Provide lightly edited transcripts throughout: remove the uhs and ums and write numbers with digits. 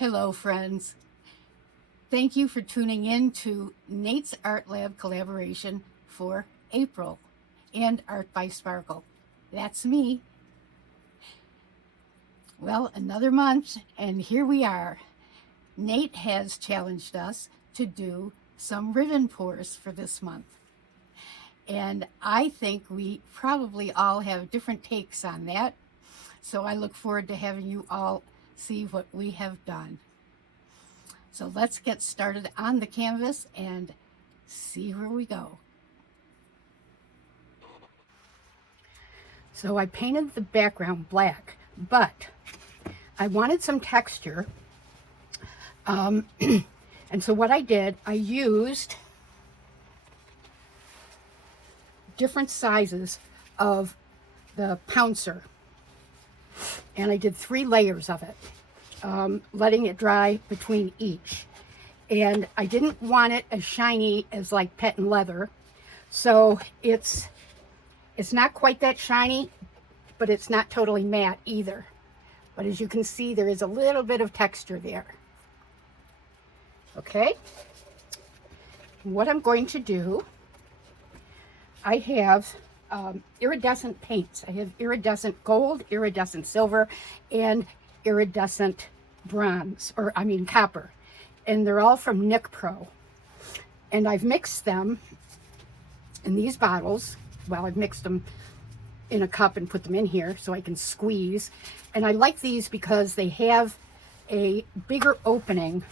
Hello, friends. Thank you for tuning in to Nate's Art Lab collaboration for April and Art by Sparkle. That's me. Well, another month, and here we are. Nate has challenged us to do some ribbon pours for this month. And I think we probably all have different takes on that. So I look forward to having you all see what we have done. So let's get started on the canvas and see where we go. So I painted the background black, but I wanted some texture. And so what I did, I used different sizes of the pouncer. And I did 3 layers of it, letting it dry between each. And I didn't want it as shiny as like patent leather. So it's not quite that shiny, but it's not totally matte either. But as you can see, there is a little bit of texture there. Okay. What I'm going to do, I have iridescent paints. I have iridescent gold, iridescent silver, and iridescent bronze, or I mean copper. And they're all from NICPRO. And I've mixed them in these bottles. Well, I've mixed them in a cup and put them in here so I can squeeze. And I like these because they have a bigger opening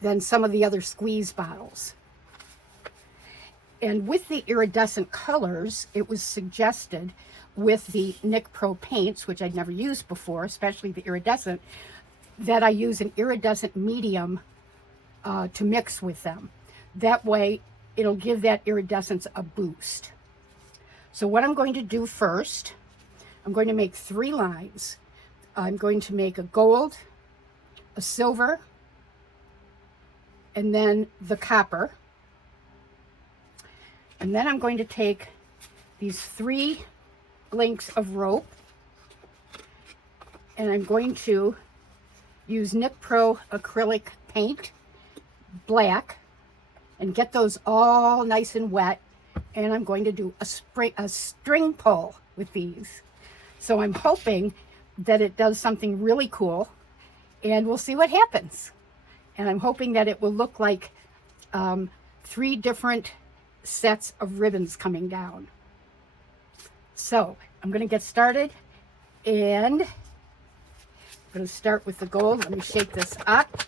than some of the other squeeze bottles. And with the iridescent colors, it was suggested with the NICPRO paints, which I'd never used before, especially the iridescent, that I use an iridescent medium to mix with them. That way, it'll give that iridescence a boost. So what I'm going to do first, I'm going to make 3 lines. I'm going to make a gold, a silver, and then the copper. And then I'm going to take these 3 lengths of rope, and I'm going to use NICPRO acrylic paint, black, and get those all nice and wet. And I'm going to do a string pull with these. So I'm hoping that it does something really cool, and we'll see what happens. And I'm hoping that it will look like 3 different sets of ribbons coming down. So I'm going to get started, and I'm going to start with the gold. Let me shake this up.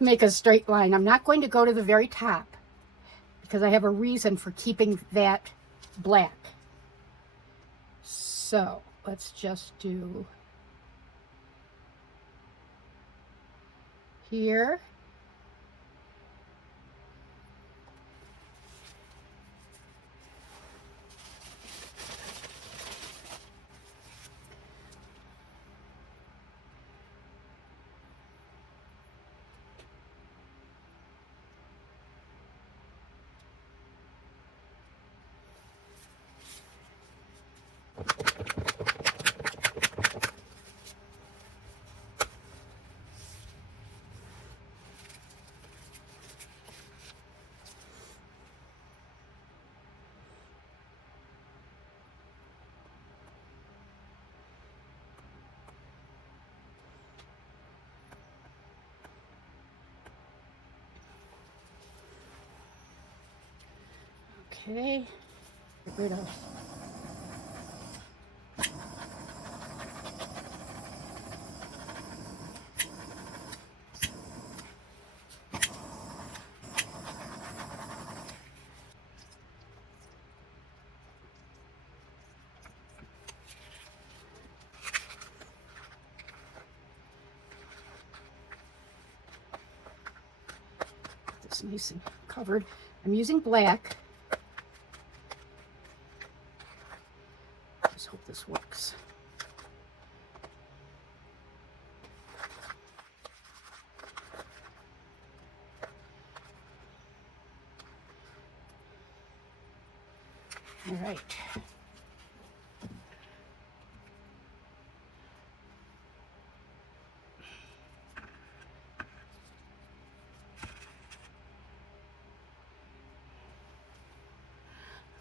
Make a straight line. I'm not going to go to the very top because I have a reason for keeping that black. So let's just do here. Okay, get rid of this nice and covered. I'm using black. Just hope this works. All right.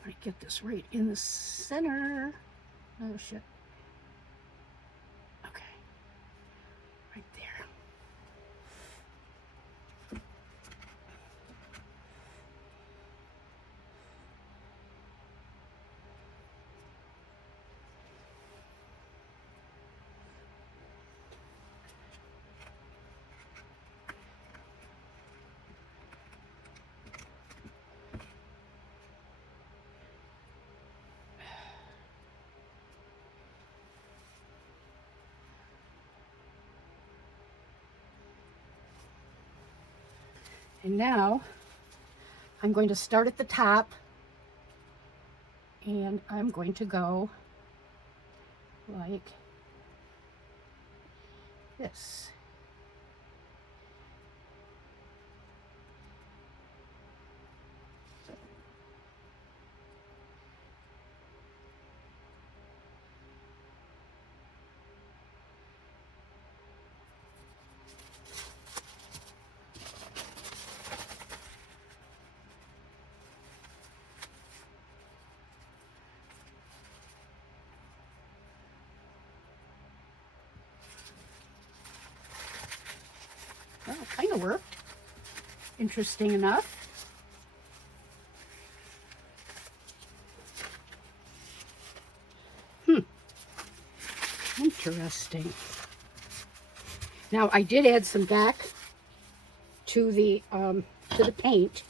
I get this right in the center. Oh shit. Okay. Right there. And now I'm going to start at the top, and I'm going to go like this. Well, it kind of worked. Interesting enough. Interesting. Now I did add some back to the paint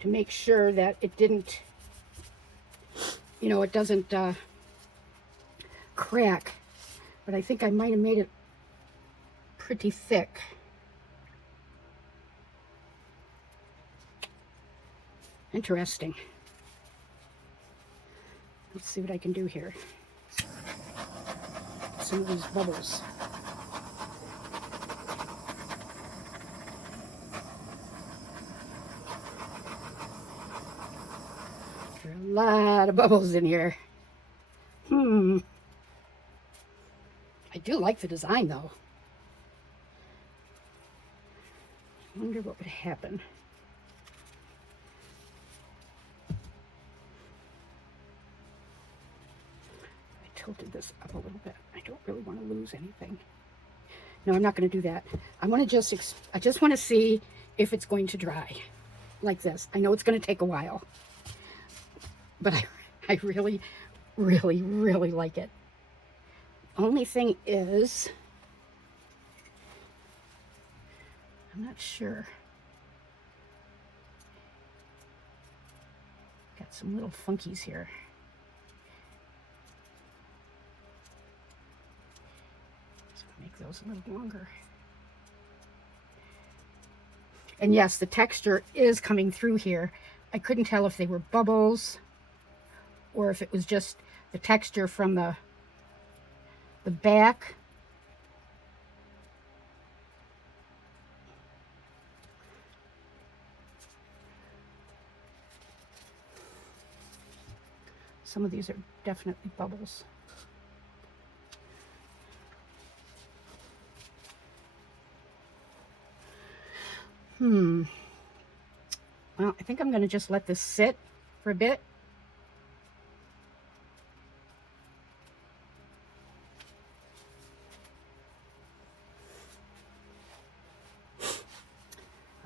to make sure that it didn't, you know, it doesn't crack. But I think I might have made it pretty thick. Interesting. Let's see what I can do here. Some of these bubbles. There are a lot of bubbles in here. I do like the design though. I wonder what would happen. I tilted this up a little bit. I don't really want to lose anything. No, I'm not going to do that. I want to I just want to see if it's going to dry like this. I know it's going to take a while, but I really, really, really like it. Only thing is, I'm not sure. Got some little funkies here. Let's make those a little longer. And yes, the texture is coming through here. I couldn't tell if they were bubbles or if it was just the texture from the back. Some of these are definitely bubbles. Well, I think I'm going to just let this sit for a bit.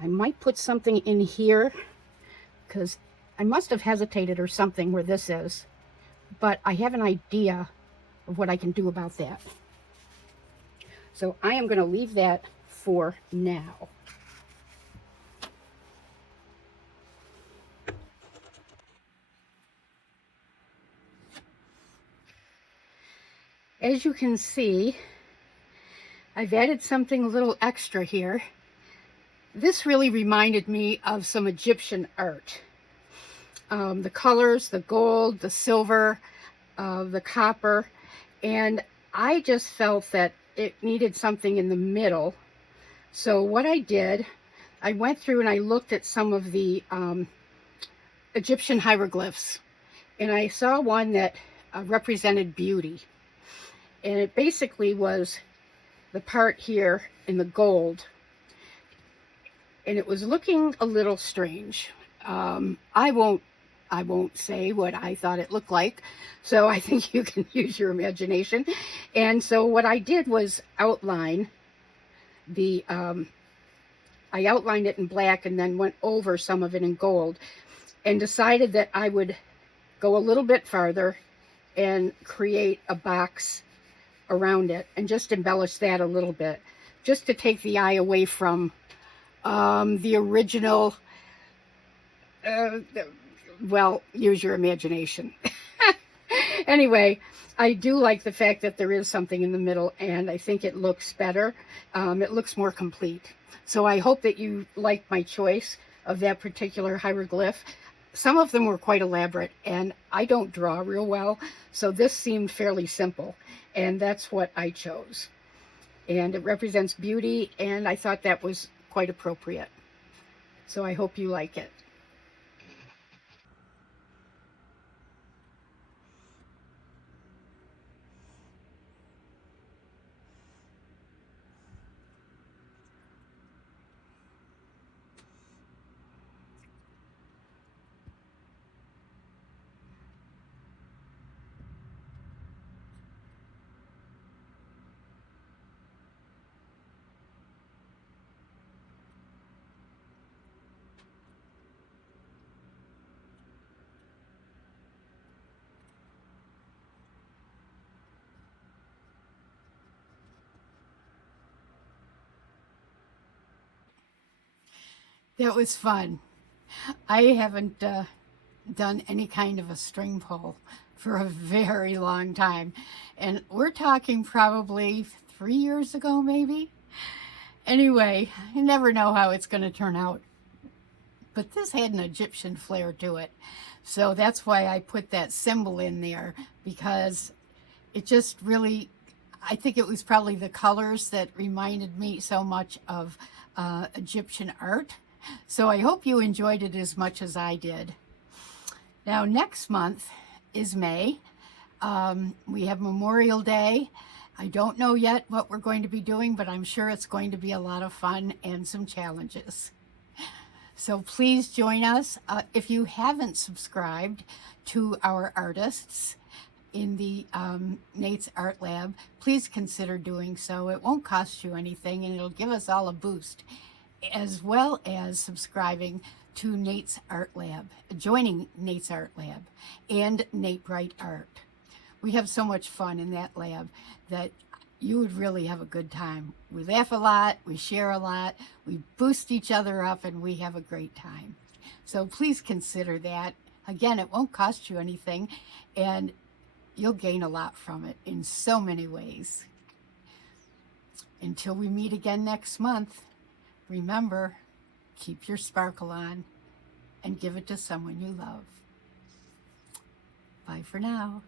I might put something in here because I must have hesitated or something where this is, but I have an idea of what I can do about that. So I am going to leave that for now. As you can see, I've added something a little extra here. This really reminded me of some Egyptian art. The colors, the gold, the silver, the copper, and I just felt that it needed something in the middle. So what I did, I went through and I looked at some of the Egyptian hieroglyphs, and I saw one that represented beauty. And it basically was the part here in the gold, and it was looking a little strange. I won't I won't say what I thought it looked like. So I think you can use your imagination. And so what I did was outline the, I outlined it in black and then went over some of it in gold and decided that I would go a little bit farther and create a box around it and just embellish that a little bit, just to take the eye away from the original, uh, well, use your imagination. Anyway, I do like the fact that there is something in the middle, and I think it looks better. It looks more complete. So I hope that you like my choice of that particular hieroglyph. Some of them were quite elaborate, and I don't draw real well, so this seemed fairly simple, and that's what I chose. And it represents beauty, and I thought that was quite appropriate. So I hope you like it. That was fun. I haven't done any kind of a string pull for a very long time. And we're talking probably 3 years ago, maybe. Anyway, you never know how it's going to turn out. But this had an Egyptian flair to it. So that's why I put that symbol in there, because it just really, I think it was probably the colors that reminded me so much of Egyptian art. So I hope you enjoyed it as much as I did. Now, next month is May. We have Memorial Day. I don't know yet what we're going to be doing, but I'm sure it's going to be a lot of fun and some challenges. So please join us. If you haven't subscribed to our artists in the Nate's Art Lab, please consider doing so. It won't cost you anything, and it'll give us all a boost, as well as subscribing to Nate's Art Lab, joining Nate's Art Lab and Nate Bright Art. We have so much fun in that lab that you would really have a good time. We laugh a lot, we share a lot, we boost each other up, and we have a great time. So please consider that. Again, it won't cost you anything, and you'll gain a lot from it in so many ways. Until we meet again next month, remember, keep your sparkle on and give it to someone you love. Bye for now.